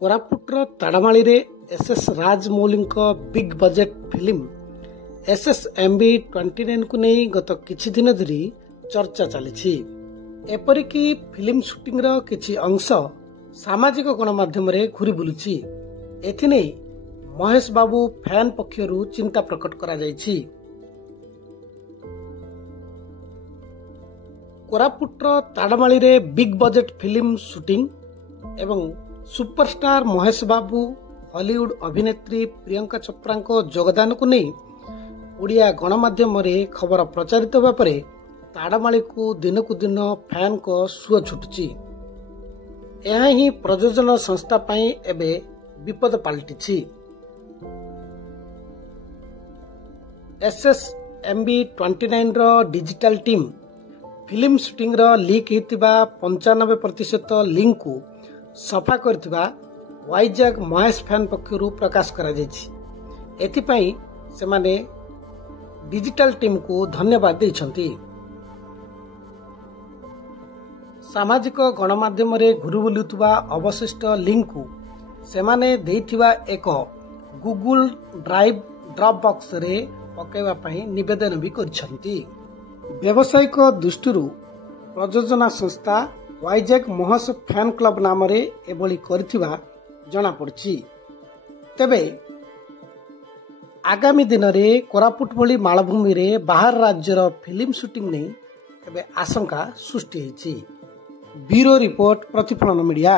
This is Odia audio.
କୋରାପୁଟର ତାଡମାଳିରେ ଏସ୍ଏସ୍ ରାଜମୌଲିଙ୍କ ବିଗ୍ ବଜେଟ୍ ଫିଲ୍ମ SSMB29କୁ ନେଇ ଗତ କିଛି ଦିନ ଧରି ଚର୍ଚ୍ଚା ଚାଲିଛି। ଏପରିକି ଫିଲ୍ମ ସୁଟିଂର କିଛି ଅଂଶ ସାମାଜିକ ଗଣମାଧ୍ୟମରେ ଘୁରି ବୁଲୁଛି। ଏଥିନେଇ ମହେଶ ବାବୁ ଫ୍ୟାନ୍ ପକ୍ଷରୁ ଚିନ୍ତା ପ୍ରକଟ କରାଯାଇଛି। କୋରାପୁଟର ତାଡମାଳିରେ ବିଗ୍ ବଜେଟ୍ ଫିଲ୍ମ ସୁଟିଂ ଏବଂ ସୁପରଷ୍ଟାର ମହେଶ ବାବୁ, ହଲିଉଡ୍ ଅଭିନେତ୍ରୀ ପ୍ରିୟଙ୍କା ଚୋପ୍ରାଙ୍କ ଯୋଗଦାନକୁ ନେଇ ଓଡ଼ିଆ ଗଣମାଧ୍ୟମରେ ଖବର ପ୍ରଚାରିତ ହେବା ପରେ ତାଡମାଳିକୁ ଦିନକୁ ଦିନ ଫ୍ୟାନ୍ଙ୍କ ସୁଅ ଛୁଟୁଛି। ଏହା ହିଁ ପ୍ରଯୋଜନା ସଂସ୍ଥା ପାଇଁ ଏବେ ବିପଦ ପାଲଟିଛି। SSMB29ର ଡିଜିଟାଲ ଟିମ୍ ଫିଲ୍ମ ସୁଟିଂର ଲିକ୍ ହୋଇଥିବା 95% ଲିଙ୍କକୁ ସଫା କରିଥିବା ୱାଇଜାଗ୍ ମହେଶ ଫ୍ୟାନ୍ ପକ୍ଷରୁ ପ୍ରକାଶ କରାଯାଇଛି। ଏଥିପାଇଁ ସେମାନେ ଡିଜିଟାଲ ଟିମ୍କୁ ଧନ୍ୟବାଦ ଦେଇଛନ୍ତି। ସାମାଜିକ ଗଣମାଧ୍ୟମରେ ଘୁରି ବୁଲୁଥିବା ଅବଶିଷ୍ଟ ଲିଙ୍କକୁ ସେମାନେ ଦେଇଥିବା ଏକ ଗୁଗୁଲ ଡ୍ରାଇଭ୍ ଡ୍ରପ୍ ବକ୍ସରେ ପକାଇବା ପାଇଁ ନିବେଦନ ବି କରିଛନ୍ତି। ବ୍ୟବସାୟିକ ଦୃଷ୍ଟିରୁ ପ୍ରଯୋଜନା ସଂସ୍ଥା ୱାଇଜାଗ୍ ମହେଶ ଫ୍ୟାନ୍ କ୍ଲବ ନାମରେ ଏଭଳି କରିଥିବା ଜଣାପଡ଼ିଛି। ତେବେ ଆଗାମୀ ଦିନରେ କୋରାପୁଟ ଭଳି ମାଳଭୂମିରେ ବାହାର ରାଜ୍ୟର ଫିଲ୍ମ ସୁଟିଂ ନେଇ ଏବେ ଆଶଙ୍କା ସୃଷ୍ଟି ହୋଇଛି। ବ୍ୟୁରୋ ରିପୋର୍ଟ, ପ୍ରତିଫଳନ ମିଡିଆ।